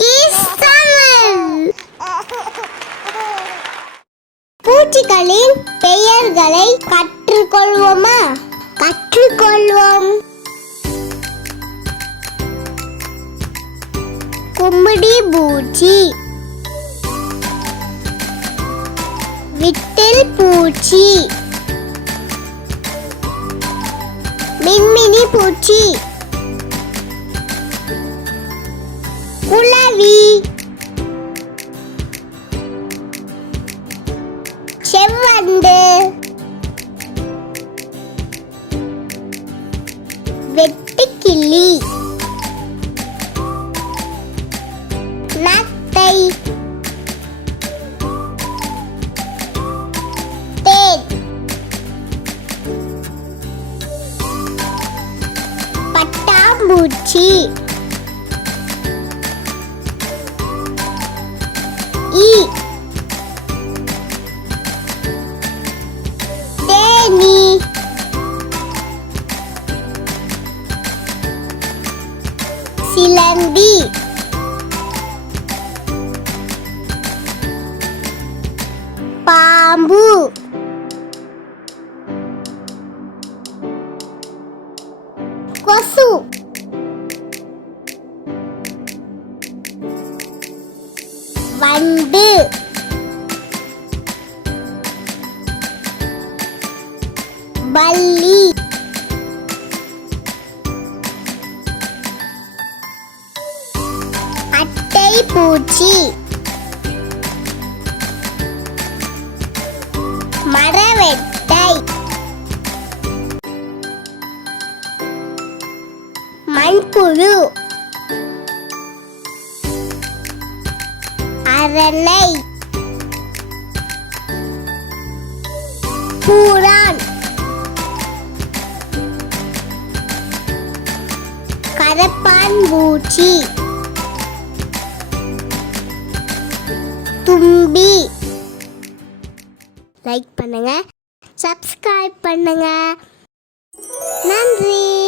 Kiss Tamil. பூச்சிகளின் பெயர்களை கற்றுக்கொள்வோமா? கற்றுக்கொள்வோம். கும்மிடி பூச்சி, விட்டில் பூச்சி, மின்மினி பூச்சி, குளவி, செவ்வண்டு, வெட்டுக்கிளி, நத்தை, தேன், பட்டாம்பூச்சி, ஈ, தேனி, சிலந்தி, பாம்பு, கொசு, வண்டு, பல்லி, அட்டை பூச்சி, மரவெட்டை, மண்புழு, அரணை, பூரான், கரப்பான் பூச்சி, தும்பி. லைக் பண்ணுங்க, சப்ஸ்கிரைப் பண்ணுங்க. நன்றி.